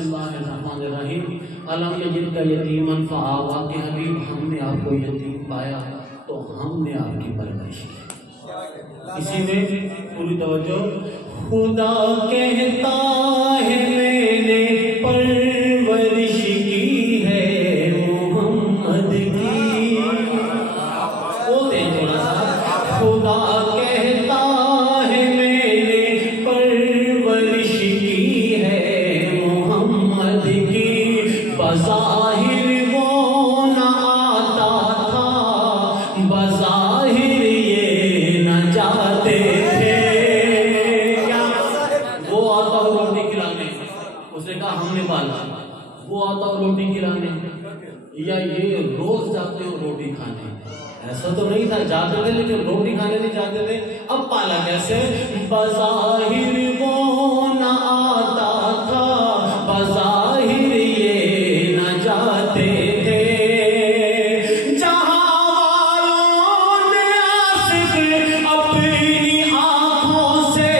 اللہ الرحمن الرحیم۔ الم یجدک یتیما فآویٰ کہ حبیب ہم نے آپ کو یتیم پایا تو ہم نے آپ کی پرورش کی۔ اسی میں پوری توجہ، خدا کہتا ہے میں نے پرورش کی ہے محمد کی، وہ دے تھوڑا سا، خدا کہتا ہے میں نے پرورش کی ہے محمد کی، بظاہر وہ نہ آتا تھا، بظاہر یہ نہ جاتے تھے، وہ آتا ہو روٹی کھلانے، اس نے کہا ہم نے پالا، وہ آتا ہو روٹی کھلانے، یا یہ روز جاتے ہو روٹی کھانے؟ ایسا تو نہیں تھا، جاتے تھے لیکن روٹی کھانے نہیں جاتے تھے۔ اب پالا کیسے؟ بظاہر وہ نہ آتا تھا، بظاہر یہ نہ جاتے تھے، جہاں والوں نے آصف اپنی آنکھوں سے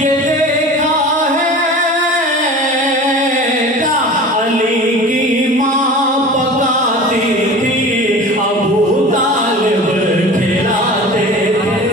یہ دیکھا ہے، علی کی ماں پکاتی تھی، ابو طالب کھلاتے تھے۔